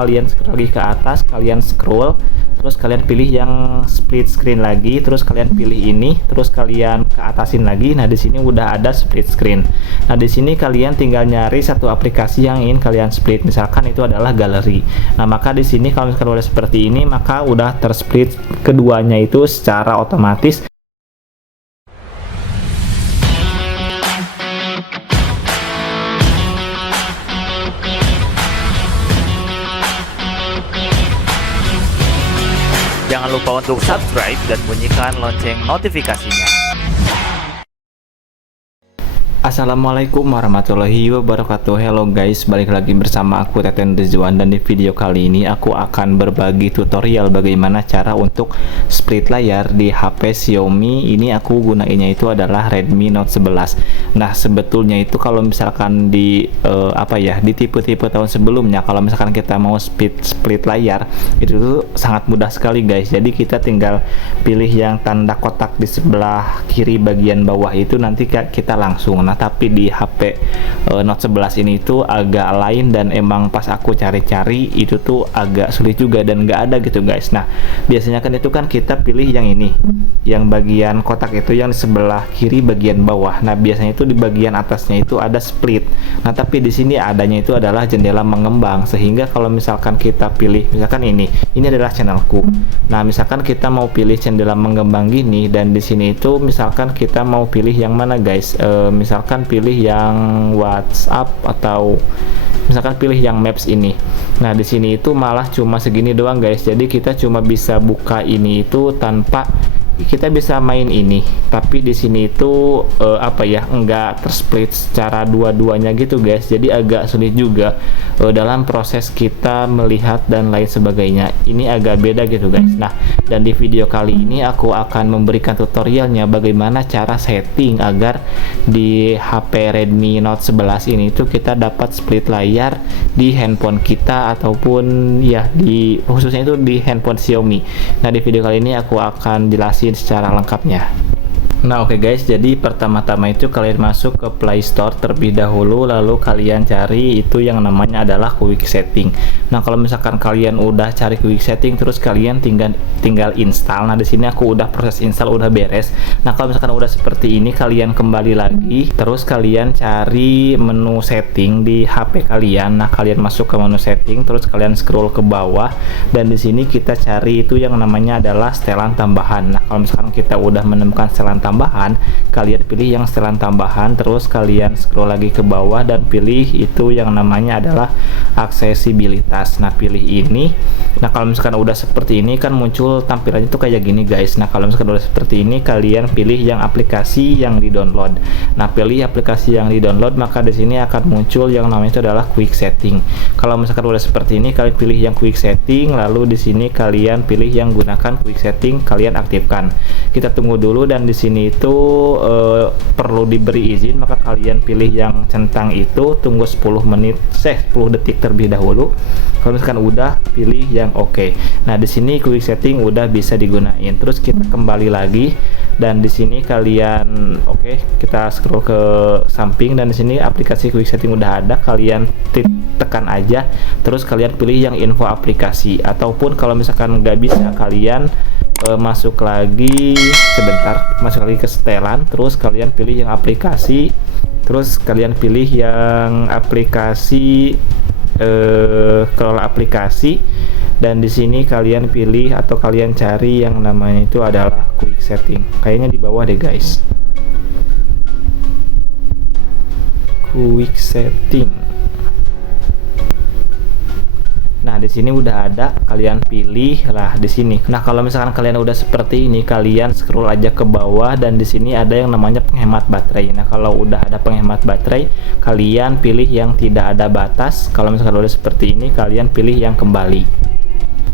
kalian scroll lagi ke atas, kalian scroll, terus kalian pilih yang split screen lagi, terus kalian pilih ini, terus kalian ke atasin lagi. Nah, di sini udah ada split screen. Nah, di sini kalian tinggal nyari satu aplikasi yang ingin kalian split. Misalkan itu adalah galeri. Nah, maka di sini kalau misalkan udah seperti ini, maka udah tersplit keduanya itu secara otomatis. Jangan lupa untuk subscribe dan bunyikan lonceng notifikasinya. Assalamualaikum warahmatullahi wabarakatuh. Hello guys, balik lagi bersama aku Teten Rizwan, dan di video kali ini aku akan berbagi tutorial bagaimana cara untuk split layar di HP Xiaomi. Ini aku gunainnya itu adalah Redmi Note 11. Nah, sebetulnya itu kalau misalkan di di tipe-tipe tahun sebelumnya, kalau misalkan kita mau split layar itu tuh sangat mudah sekali guys. Jadi kita tinggal pilih yang tanda kotak di sebelah kiri bagian bawah itu, nanti kita langsung. Nah, tapi di HP Note 11 ini tuh agak lain, dan emang pas aku cari-cari itu tuh agak sulit juga dan nggak ada gitu guys. Nah, biasanya kan itu kan kita pilih yang ini, yang bagian kotak itu yang di sebelah kiri bagian bawah. Nah, biasanya itu di bagian atasnya itu ada split. Nah, tapi di sini adanya itu adalah jendela mengembang, sehingga kalau misalkan kita pilih, misalkan ini adalah channelku. Nah, misalkan kita mau pilih jendela mengembang gini, dan di sini itu misalkan kita mau pilih yang mana guys, misalkan pilih yang WhatsApp atau misalkan pilih yang Maps ini. Nah, di sini itu malah cuma segini doang guys. Jadi kita cuma bisa buka ini itu tanpa kita bisa main ini, tapi di sini itu enggak tersplit secara dua-duanya gitu guys. Jadi agak sulit juga dalam proses kita melihat dan lain sebagainya. Ini agak beda gitu guys. Nah, dan di video kali ini aku akan memberikan tutorialnya bagaimana cara setting agar di HP Redmi Note 11 ini itu kita dapat split layar di handphone kita, ataupun ya di khususnya itu di handphone Xiaomi. Nah, di video kali ini aku akan jelasin secara lengkapnya. Nah, oke guys, jadi pertama-tama itu kalian masuk ke Play Store terlebih dahulu, lalu kalian cari itu yang namanya adalah Quick Setting. Nah, kalau misalkan kalian udah cari Quick Setting, terus kalian tinggal install. Nah, di sini aku udah proses install, udah beres. Nah, kalau misalkan udah seperti ini, kalian kembali lagi, terus kalian cari menu setting di HP kalian. Nah, kalian masuk ke menu setting, terus kalian scroll ke bawah, dan di sini kita cari itu yang namanya adalah setelan tambahan. Nah, kalau misalkan kita udah menemukan setelan tambahan, kalian pilih yang setelan tambahan, terus kalian scroll lagi ke bawah dan pilih itu yang namanya adalah aksesibilitas. Nah, pilih ini. Nah, kalau misalkan udah seperti ini kan muncul tampilannya tuh kayak gini guys. Nah, kalau misalkan udah seperti ini, kalian pilih yang aplikasi yang di-download. Nah, pilih aplikasi yang di-download, maka di sini akan muncul yang namanya itu adalah Quick Setting. Kalau misalkan udah seperti ini, kalian pilih yang Quick Setting, lalu di sini kalian pilih yang gunakan Quick Setting, kalian aktifkan. Kita tunggu dulu, dan di sini itu perlu diberi izin, maka kalian pilih yang centang itu, tunggu 10 detik terlebih dahulu. Kalau misalkan udah, pilih yang oke. Nah, di sini Quick Setting udah bisa digunain. Terus kita kembali lagi, dan di sini kalian kita scroll ke samping, dan di sini aplikasi Quick Setting udah ada, kalian tekan aja, terus kalian pilih yang info aplikasi, ataupun kalau misalkan nggak bisa, kalian masuk lagi ke setelan, terus kalian pilih yang aplikasi, terus kalian pilih yang aplikasi kelola aplikasi, dan di sini kalian pilih atau kalian cari yang namanya itu adalah Quick Setting. Kayaknya di bawah deh guys, Quick Setting. Nah, di sini udah ada, kalian pilih lah di sini. Nah, kalau misalkan kalian udah seperti ini, kalian scroll aja ke bawah, dan di sini ada yang namanya penghemat baterai. Nah, kalau udah ada penghemat baterai, kalian pilih yang tidak ada batas. Kalau misalkan udah seperti ini, kalian pilih yang kembali.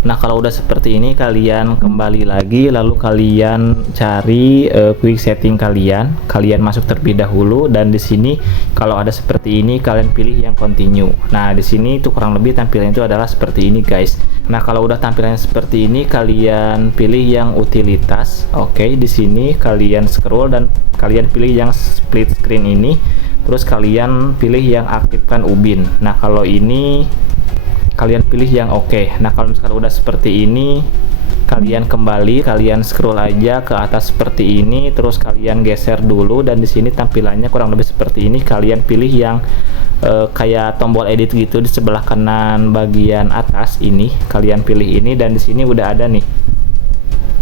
Nah, kalau udah seperti ini, kalian kembali lagi, lalu kalian cari Quick Setting kalian masuk terlebih dahulu, dan di sini kalau ada seperti ini, kalian pilih yang continue. Nah, di sini itu kurang lebih tampilannya itu adalah seperti ini guys. Nah, kalau udah tampilannya seperti ini, kalian pilih yang utilitas. Di sini kalian scroll dan kalian pilih yang split screen ini, terus kalian pilih yang aktifkan ubin. Nah, kalau ini kalian pilih yang oke. Nah, kalau misalkan udah seperti ini, kalian kembali, kalian scroll aja ke atas seperti ini, terus kalian geser dulu, dan di sini tampilannya kurang lebih seperti ini. Kalian pilih yang kayak tombol edit gitu di sebelah kanan bagian atas ini, kalian pilih ini, dan di sini udah ada nih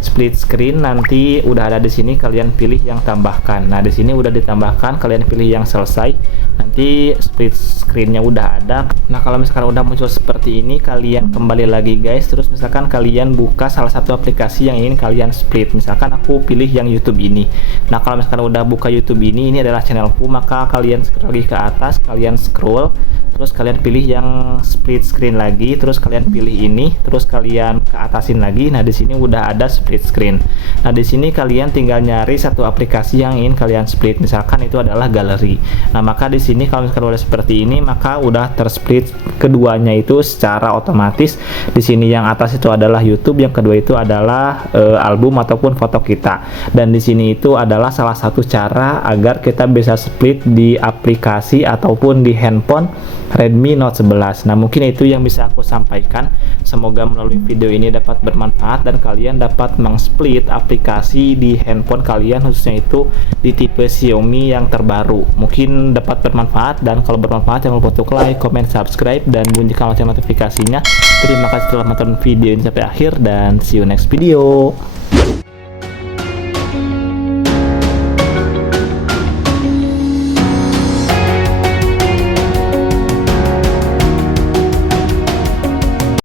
split screen, nanti udah ada di sini, kalian pilih yang tambahkan. Nah, di sini udah ditambahkan, kalian pilih yang selesai. Nanti split screennya udah ada. Nah, kalau misalkan udah muncul seperti ini, kalian kembali lagi guys. Terus misalkan kalian buka salah satu aplikasi yang ingin kalian split. Misalkan aku pilih yang YouTube ini. Nah, kalau misalkan udah buka YouTube ini adalah channelku, maka kalian scroll lagi ke atas, kalian scroll, terus kalian pilih yang split screen lagi, terus kalian pilih ini, terus kalian ke atasin lagi. Nah, di sini udah ada split screen. Nah, di sini kalian tinggal nyari satu aplikasi yang ingin kalian split. Misalkan itu adalah galeri. Nah, maka di sini kalau misalkan udah seperti ini, maka udah tersplit keduanya itu secara otomatis. Di sini yang atas itu adalah YouTube, yang kedua itu adalah album ataupun foto kita. Dan di sini itu adalah salah satu cara agar kita bisa split di aplikasi ataupun di handphone Redmi Note 11. Nah, mungkin itu yang bisa aku sampaikan. Semoga melalui video ini dapat bermanfaat dan kalian dapat mengsplit aplikasi di handphone kalian, khususnya itu di tipe Xiaomi yang terbaru. Mungkin dapat bermanfaat, dan kalau bermanfaat jangan lupa untuk like, comment, subscribe, dan bunyikan lonceng notifikasinya. Terima kasih telah menonton video ini sampai akhir, dan see you next video.